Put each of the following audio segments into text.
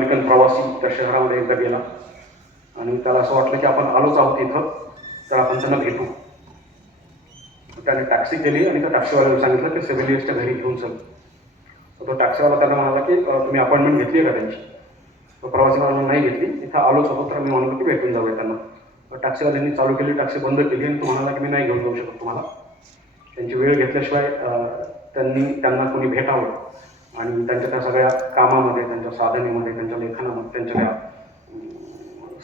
American प्रवासी त्या शहरामध्ये एकदा गेला. आणि त्याला असं वाटलं की आपण आलोच आहोत इथं तर आपण त्यांना भेटू. त्याने टॅक्सी केली आणि त्या टॅक्सीवाल्याला सांगितलं की सिव्हिलियन्सच्या घरी घेऊन चल. तो टॅक्सीवाला त्याला म्हणाला की तुम्ही अपॉइंटमेंट घेतली आहे का त्यांची? तो प्रवासी म्हणाला नाही घेतली. इथं आलोच होतो तर मी म्हणालो की भेटून जाऊया त्यांना. टॅक्सीवाल्यांनी चालू केली टॅक्सी बंद केली आणि तो म्हणाला की मी नाही घेऊन जाऊ शकत तुम्हाला. त्यांची वेळ घेतल्याशिवाय त्यांनी त्यांना कोणी भेटावं. आणि त्यांच्या त्या सगळ्या कामामध्ये त्यांच्या साधनेमध्ये त्यांच्या लेखनामध्ये त्यांच्या त्या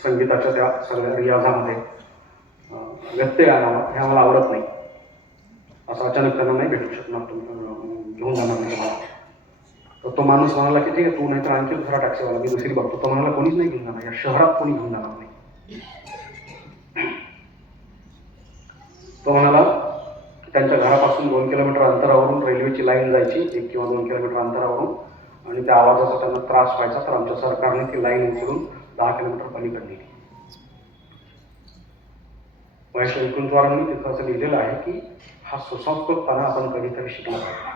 संगीताच्या त्या सगळ्या रियाजामध्ये व्यत्यय आणावा हे आम्हाला आवडत नाही. असं अचानक त्यांना नाही भेटू शकणार तुम्ही घेऊन जाणार नाही तुम्हाला. तर तो माणूस म्हणाला की ठीक आहे तू नाही तर आणखी दुसरा टॅक्सीवाला मी दुसरी बघतो. तो म्हणाला कोणीच नाही घेऊन जाणार या शहरात कोणी घेऊन जाणार नाही. तो म्हणाला त्यांच्या घरापासून दोन किलोमीटर अंतरावरून रेल्वेची लाईन जायची एक किंवा दोन किलोमीटर अंतरावरून. आणि त्या आवाजाचा त्यांना त्रास व्हायचा तर आमच्या सरकारने ती लाईन उचलून दहा किलोमीटर पलीकडे नेली. महेश वैकुंठवारांनी तिथं असं लिहिलेलं आहे की हा सुसंस्कृतपणा आपण कधीतरी शिकला पाहिजे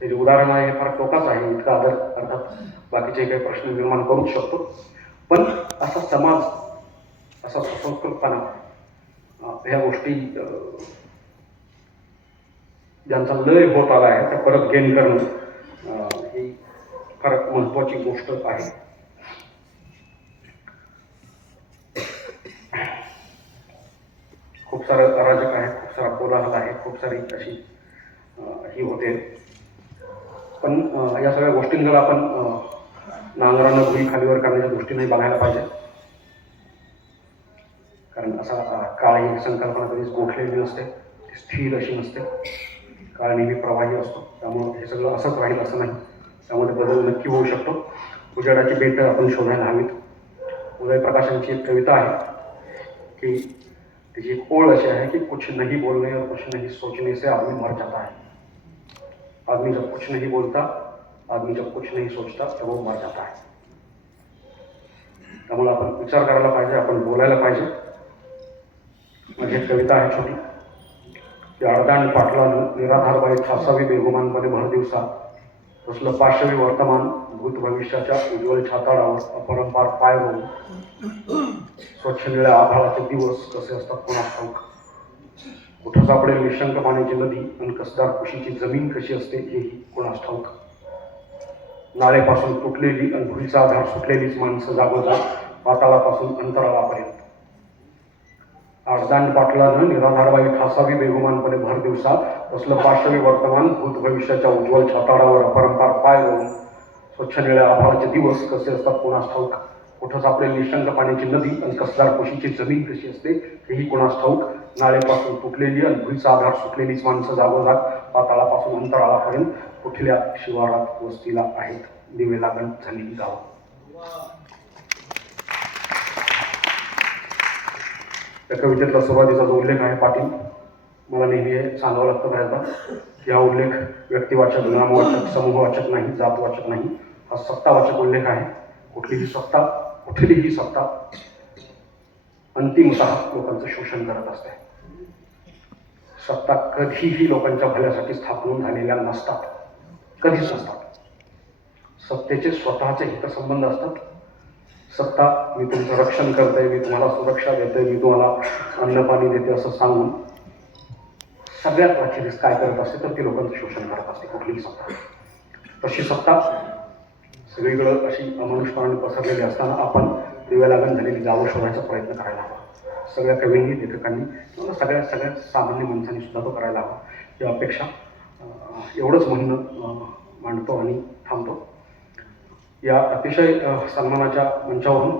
ते उदाहरण आहे हे फार टोकाच आहे इतका आदर अर्थात बाकीचे काही प्रश्न निर्माण करूच शकतो. पण असा समाज असा सुसंस्कृतपणा ह्या गोष्टी ज्यांचा लय होत आला आहे त्या परत गेन करणं ही फार महत्त्वाची गोष्ट आहे. खूप सारं अराजक आहे खूप सारा कोलाहल आहे खूप सारी अशी ही होते. पण या सगळ्या गोष्टींकडे आपण नांगरानं भुई खालीवर करण्याच्या दृष्टीने बघायला पाहिजे. कारण असा काळ ही संकल्पना कधीच गोठलेली नसते ती स्थिर अशी नसते. काळ नेहमी प्रवाही असतो. त्यामुळं हे सगळं असंच राहील असं नाही. त्यामध्ये बदल नक्की होऊ शकतो. उजाडाची भेट आपण शोधायला हवीत. उदय प्रकाशांची एक कविता आहे की त्याची एक ओळ अशी आहे की कुछ नाही बोलणे और कुछ नहीं सोचने से आदमी मर जाता है. आदमी जब कुछ नहीं बोलता आदमी जब कुछ नहीं सोचता तब वो मर जाता है. त्यामुळे आपण विचार करायला पाहिजे आपण बोलायला पाहिजे. माझी कविता आहे छोटी. की अडदाण पाटला निराधारबाई ठासावी बेगुमानपणे भर दिवसा तसलं पाशवी वर्तमान भूत भविष्याच्या उज्ज्वल छाताडावर अपरंपार पाय होऊन स्वच्छ निळ्या आभाळाचे दिवस कसे असतात कोणास ठाऊक कुठं सापडेल निशंक पाण्याची नदी आणि कसदार कुशीची जमीन कशी असते हेही कोणास ठाऊक. नाळेपासून तुटलेली आणि भुईचा आधार सुटलेलीच माणसं जागोजाग पाताळापासून अंतराळापर्यंत. आडदांड पाटलानं निराधारबाई ठासावी बेगुमानपणे भर दिवसा तसलं पाशवी वर्तमान भूत भविष्याच्या उज्ज्वल छाताडावर अपरंपार पाय रोवून स्वच्छ निळ्या आभाळाचे दिवस कसे असतात कोणास ठाऊक? कुठंच आपले निशंक पाण्याची नदी आणि कसदार कुशीची जमीन कशी असते? हेही कोणास ठाऊक? नाळेपासून तुटलेली आणि भुईचा आधार सुटलेलीच माणसं जागोजाग पाताळापासून अंतराळापर्यंत कुठल्या शिवारात वस्तीला आहेत. दिवे लागण झालेली गावं. त्या कवितेतला सुरुवातीचा जो उल्लेख आहे पाटील मला नेहमी हे सांगावं लागतं बऱ्याचदा. की हा उल्लेख व्यक्तिवाचक नामवाचक समूहवाचक नाही जातवाचक नाही. हा सत्तावाचक उल्लेख आहे. कुठलीही सत्ता कुठलीही सत्ता अंतिमतः लोकांचं शोषण करत असते. सत्ता कधीही लोकांच्या भल्यासाठी स्थापन झालेल्या नसतात. कधीच नसतात. सत्तेचे स्वतःचे हितसंबंध असतात. सत्ता मी तुमचं रक्षण करते मी तुम्हाला सुरक्षा देते मी तुम्हाला अन्न पाणी देते असं सांगून सगळ्यात अखेरीस काय करत असते तर ती लोकांचं शोषण करत असते कुठलीही सत्ता. तशी सत्ता सगळीकडं अशी अमनुष्यपणाने पसरलेली असताना आपण दिव्यालागण झालेली गावं शोधायचा प्रयत्न करायला हवा. सगळ्या कवींनी लेखकांनी किंवा सगळ्या सगळ्या सामान्य माणसांनी सुद्धा तो करायला हवा. या अपेक्षा एवढंच म्हणणं मांडतो आणि थांबतो. या अतिशय सन्मानाच्या मंचावरून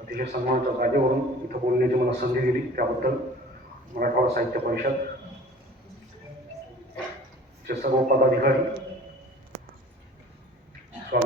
अतिशय सन्मानाच्या जागेवरून इथं बोलण्याची मला संधी दिली. त्याबद्दल मराठवाडा साहित्य परिषद चे सर्व पदाधिकारी